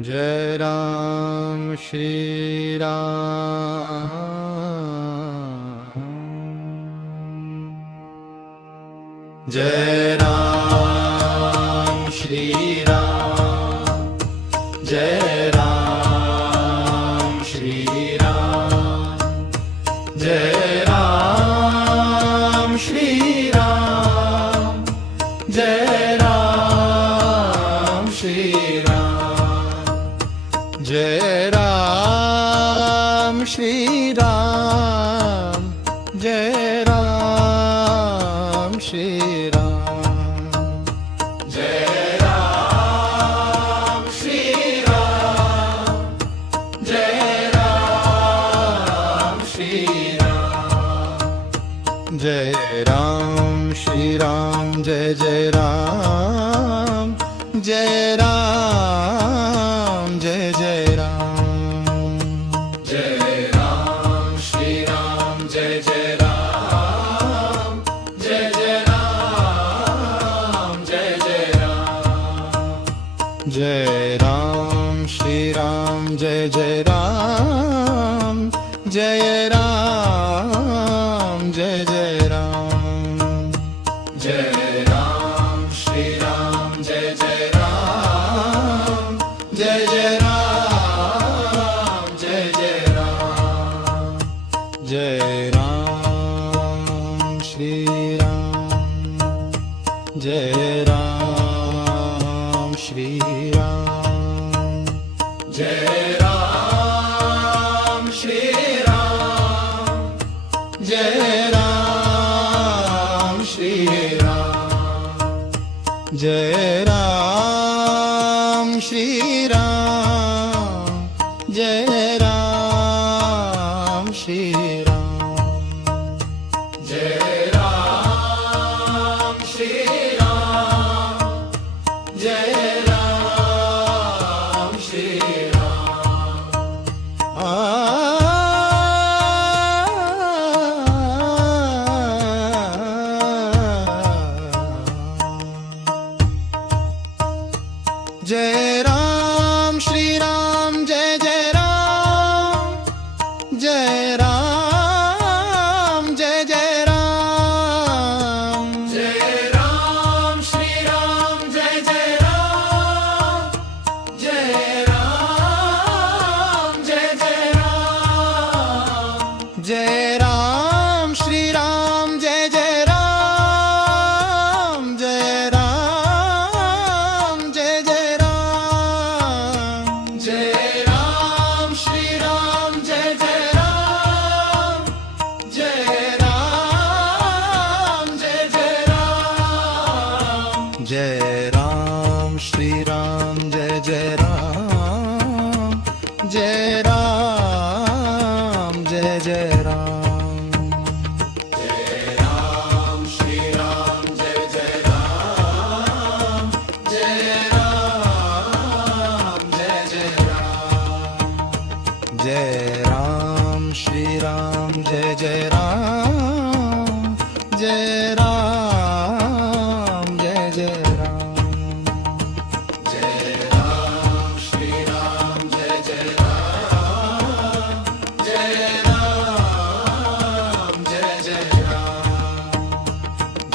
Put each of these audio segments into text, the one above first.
Jai Ram Shri Ram Jai Ram Shri Ram Jai Ram Shri Ram Jai Ram Shri Ram Jai Ram Shri Ram Jai Ram Shri Ram Jai Ram Shri Ram Jai Ram Shri Ram Jai Ram Shri Ram Jai Ram Shri Ram Jai Jai Ram Jai Ram Jai Jai Ram Jai Ram Shri Ram Jai Jai Ram Jai Jai Ram Jai Jai Ram Jai Ram Shri Ram Jai Jai Ram Jai Ram Jai Jai Ram Jai Ram Shri Ram Jai Jai Ram Jai Jai Ram Jai Jai Ram Jai Ram Shri Ram Jai Ram Shri Ram Jai Ram Shri Ram Jai Ram Shri Ram Jai Ram Shri Ram Jai Ram Shri Ram Jai Ram Shri Ram Jai Ram Shri Jai Ram Shri Ram Jai Jai Ram Jai Ram Jai Jai Ram Jai Ram Shri Ram Jai Jai Ram Jai Ram Jai Jai Ram Jai Ram Shri Ram Jai Jai Ram Jai Ram Jai Jai Ram Jai Ram Shri Ram Jai Jai Ram Jai Ram Jai Jai Ram Jai Ram Shri Ram Jai Jai Ram Jai Ram Jai Jai Ram Jai Ram Shri Ram Jai Jai Ram Jai Ram Jai Jai Ram Jai Ram Shri Ram Jai Jai Ram Jai Ram Jai Jai Ram Jai Ram Shri Ram Jai Jai Ram Jai Ram Jai Jai Ram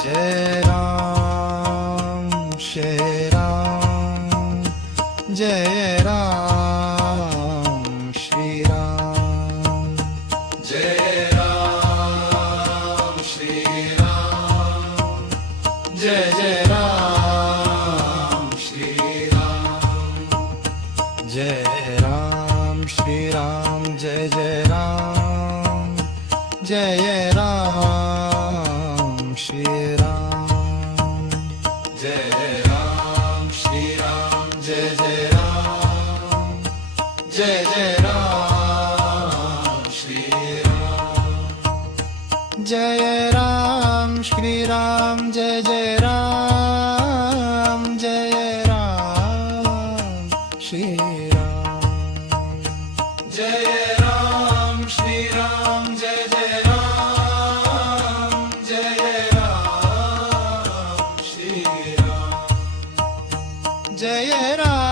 Jai Ram Shri Ram Jai Ram Shri Ram Jai Ram Shri Ram Jai Jai Ram Shri Ram Jai Ram Shri Ram Jai Jai Ram Jai Ram Shri Ram Jai Ram Shri Ram Jai Jai Ram Jai Jai Ram Shri Ram Jai Ram Shri Ram Jai Jai Ram Jai Ram Shri Ram Jai Ram Shri Ram Jai Jai Ram Jai Ram Shri Ram Jai Ram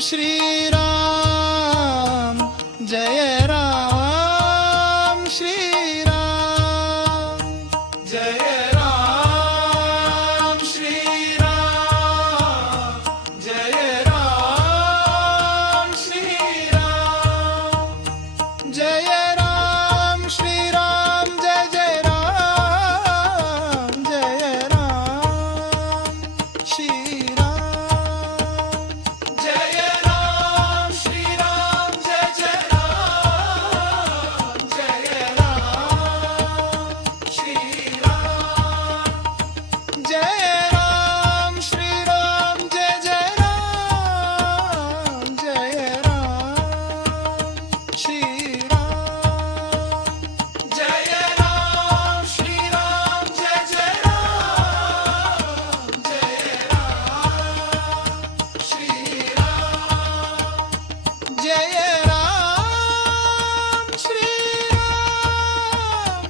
Shriram Jai Ram Shriram Jai Ram Shriram Jai Ram Shriram Jai Ram Shriram Jai Jai Ram Jai Ram Shriram Jai Ram Shriram Jai Jai Ram Jai Ram Shriram Jai Ram Shriram Jai Jai Ram Jai Ram Shriram Jai Ram Shriram Jai Jai Ram Jai Ram Shriram Jai Ram Shriram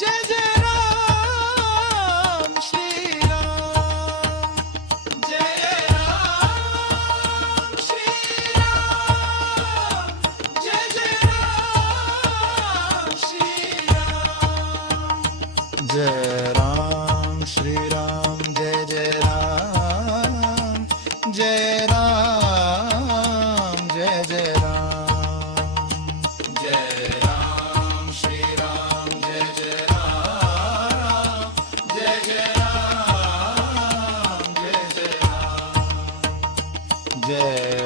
Jai Jai Ram Shriram Jai Ram Shriram Jai Jai Ram Shriram Jai Ram Shriram Jai Jai Ram Jai Ram Jai Jai Ram Jai Ram Shriram Jai Jai Ram Jai Jai Ram Jai Jai Ram Jai